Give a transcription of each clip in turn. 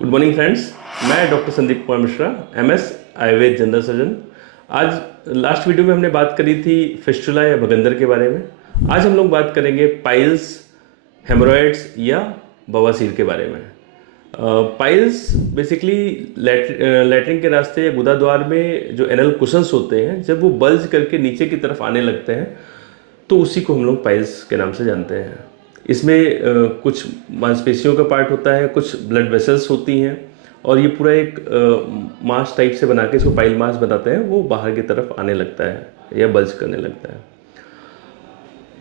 Good morning friends. मैं doctor Sandeep Kumar Mishra, MS Ayurveda general surgeon. आज last video में हमने बात करी थी फिस्टुला या भगंदर के बारे में। आज हम लोग बात करेंगे पाइल्स, हेमोरॉइड्स या बवासीर के बारे में। पाइल्स बेसिकली लैट्रिन के रास्ते या गुदा द्वार में जो एनल कुशंस होते हैं, जब वो बल्ज करके नीचे की तरफ आने लगते हैं तो उसी को हम लोग पाइल्स के नाम से जानते हैं। इसमें कुछ मांसपेशियों का पार्ट होता है, कुछ ब्लड वेसल्स होती हैं और ये पूरा एक मास टाइप से बना के इसको पाइल मास बताते हैं। वो बाहर की तरफ आने लगता है या बल्ज करने लगता है।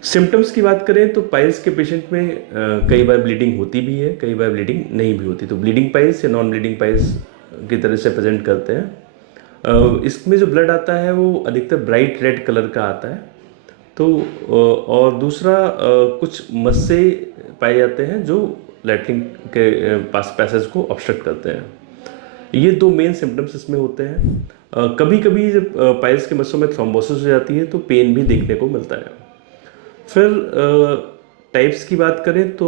सिम्टम्स की बात करें तो पाइल्स के पेशेंट में कई बार ब्लीडिंग होती भी है, कई बार ब्लीडिंग नहीं भी होती। तो ब्लीडिंग पाइल्स या नॉन ब्लीडिंग पाइल्स की तरह से प्रेजेंट करते हैं। इसमें जो ब्लड आता है वो अधिकतर ब्राइट रेड कलर का आता है। तो और दूसरा कुछ मस्से पाए जाते हैं जो लैट्रिन के पास पैसेज को ऑब्स्ट्रक्ट करते हैं। ये दो मेन सिम्टम्स इसमें होते हैं। कभी कभी जब पाइल्स के मस्सों में थ्रोम्बोसिस हो जाती है तो पेन भी देखने को मिलता है। फिर टाइप्स की बात करें तो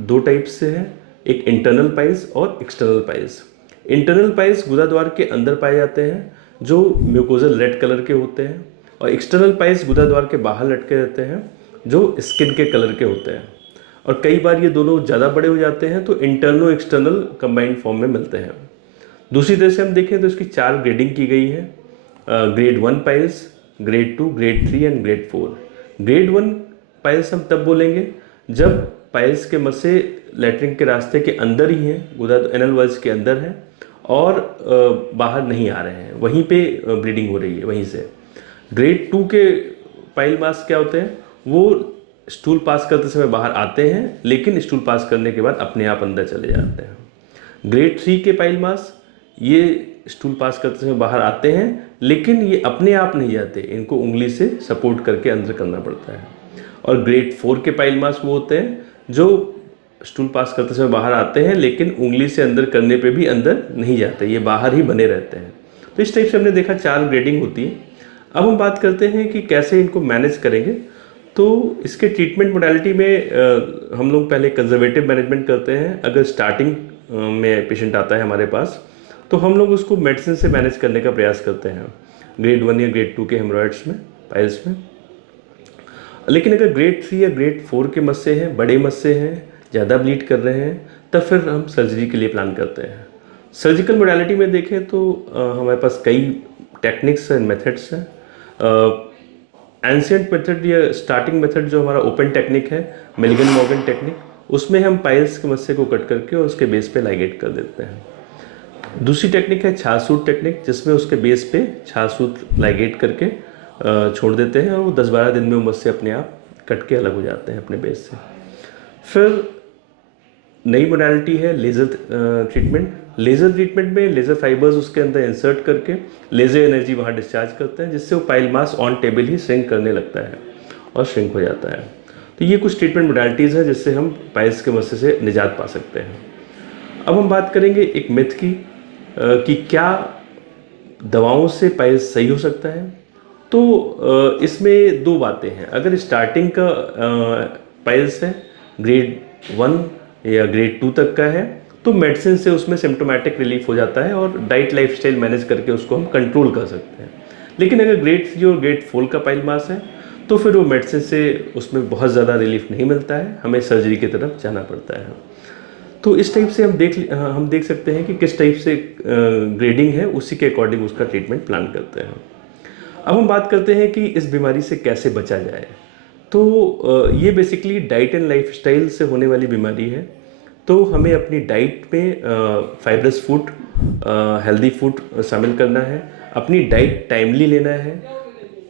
दो टाइप्स से है, एक इंटरनल पाइल्स और एक्सटर्नल पाइल्स। इंटरनल पाइल्स गुदा द्वार के अंदर पाए जाते हैं जो म्यूकोजल रेड कलर के होते हैं, और एक्सटर्नल पाइल्स गुदा द्वार के बाहर लटके रहते हैं जो स्किन के कलर के होते हैं। और कई बार ये दोनों ज़्यादा बड़े हो जाते हैं तो इंटरनल एक्सटर्नल कंबाइंड फॉर्म में मिलते हैं। दूसरी तरह से हम देखें तो इसकी 4 ग्रेडिंग की गई है। Grade 1 piles, grade 2, grade 3 and grade 4। Grade 1 piles हम तब बोलेंगे जब पाइल्स के मस्से लैट्रिन के रास्ते के अंदर ही हैं, गुदा एनल वल्स के अंदर हैं और बाहर नहीं आ रहे हैं, वहीं पे ब्लीडिंग हो रही है वहीं से। ग्रेड 2 के पाइल मास क्या होते हैं, वो स्टूल पास करते समय बाहर आते हैं लेकिन स्टूल पास करने के बाद अपने आप अंदर चले जाते हैं। ग्रेड 3 के पाइल मास ये स्टूल पास करते समय बाहर आते हैं लेकिन ये अपने आप नहीं जाते, इनको उंगली से सपोर्ट करके अंदर करना पड़ता है। और ग्रेड 4 के पाइल मास वो होते हैं जो स्टूल पास करते समय बाहर आते हैं लेकिन उंगली से अंदर करने पे भी अंदर नहीं जाते, ये बाहर ही बने रहते हैं। तो इस टाइप से हमने देखा 4 ग्रेडिंग होती है। अब हम बात करते हैं कि कैसे इनको मैनेज करेंगे। तो इसके ट्रीटमेंट मोडालिटी में हम लोग पहले कंजर्वेटिव मैनेजमेंट करते हैं। अगर स्टार्टिंग में पेशेंट आता है हमारे पास तो हम लोग उसको मेडिसिन से मैनेज करने का प्रयास करते हैं ग्रेड 1 या ग्रेड 2 के हेमोरॉइड्स में, पाइल्स में। लेकिन अगर ग्रेड 3 या ग्रेड 4 के मस्से हैं, बड़े मस्से हैं, ज़्यादा ब्लीड कर रहे हैं, तब फिर हम सर्जरी के लिए प्लान करते हैं। सर्जिकल मोडालिटी में देखें तो हमारे पास कई टेक्निक्स एंड मेथड्स हैं। एंशिएंट मेथड या स्टार्टिंग मेथड जो हमारा ओपन टेक्निक है, मिल्गन मॉर्गन टेक्निक, उसमें हम पाइल्स के मस्से को कट करके और उसके बेस पे लाइगेट कर देते हैं। दूसरी टेक्निक है छासूत टेक्निक, जिसमें उसके बेस पे छासूत लाइगेट करके छोड़ देते हैं और वो 10-12 दिन में वो मस्से अपने आप कट के अलग हो जाते हैं अपने बेस से। फिर नई मोडालिटी है लेज़र ट्रीटमेंट। लेज़र ट्रीटमेंट में लेज़र फाइबर्स उसके अंदर इंसर्ट करके लेज़र एनर्जी वहाँ डिस्चार्ज करते हैं, जिससे वो pile mass on table he shrink करने लगता है और श्रिंक हो जाता है। तो ये कुछ ट्रीटमेंट मोडालिटीज़ हैं जिससे हम पाइल्स के मस्से से निजात पा सकते हैं। अब हम बात करेंगे एक मिथ की कि क्या दवाओं से पाइल्स सही हो सकता है। तो इसमें दो बातें हैं। अगर स्टार्टिंग का पाइल्स है, ग्रेड 1 या ग्रेड 2 तक का है, तो मेडिसिन से उसमें सिम्टोमेटिक रिलीफ हो जाता है और डाइट लाइफस्टाइल मैनेज करके उसको हम कंट्रोल कर सकते हैं। लेकिन अगर ग्रेड 3 और ग्रेड 4 का पाइल मास है तो फिर वो मेडिसिन से उसमें बहुत ज़्यादा रिलीफ नहीं मिलता है, हमें सर्जरी की तरफ जाना पड़ता है। तो इस टाइप से हम देख सकते हैं कि किस टाइप से ग्रेडिंग है, उसी के अकॉर्डिंग उसका ट्रीटमेंट प्लान करते हैं। अब हम बात करते हैं कि इस बीमारी से कैसे बचा जाए। तो ये बेसिकली डाइट एंड लाइफस्टाइल से होने वाली बीमारी है। तो हमें अपनी डाइट में फाइब्रस फूड, हेल्दी फूड शामिल करना है, अपनी डाइट टाइमली लेना है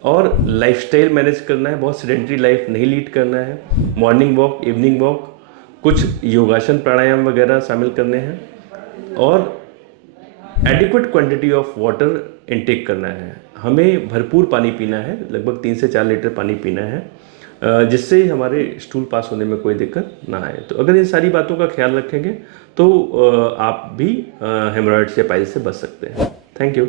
और लाइफस्टाइल मैनेज करना है। बहुत सेडेंटरी लाइफ नहीं लीड करना है। मॉर्निंग वॉक, इवनिंग वॉक, कुछ योगासन प्राणायाम वगैरह शामिल करने हैं और adequate quantity of water intake करना है। हमें भरपूर पानी पीना है, लगभग 3 से 4 लीटर पानी पीना है, जिससे हमारे स्टूल पास होने में कोई दिक्कत ना आए। तो अगर इन सारी बातों का ख्याल रखेंगे तो आप भी हेमोरॉइड्स या पाइल्स से बच सकते हैं। Thank you.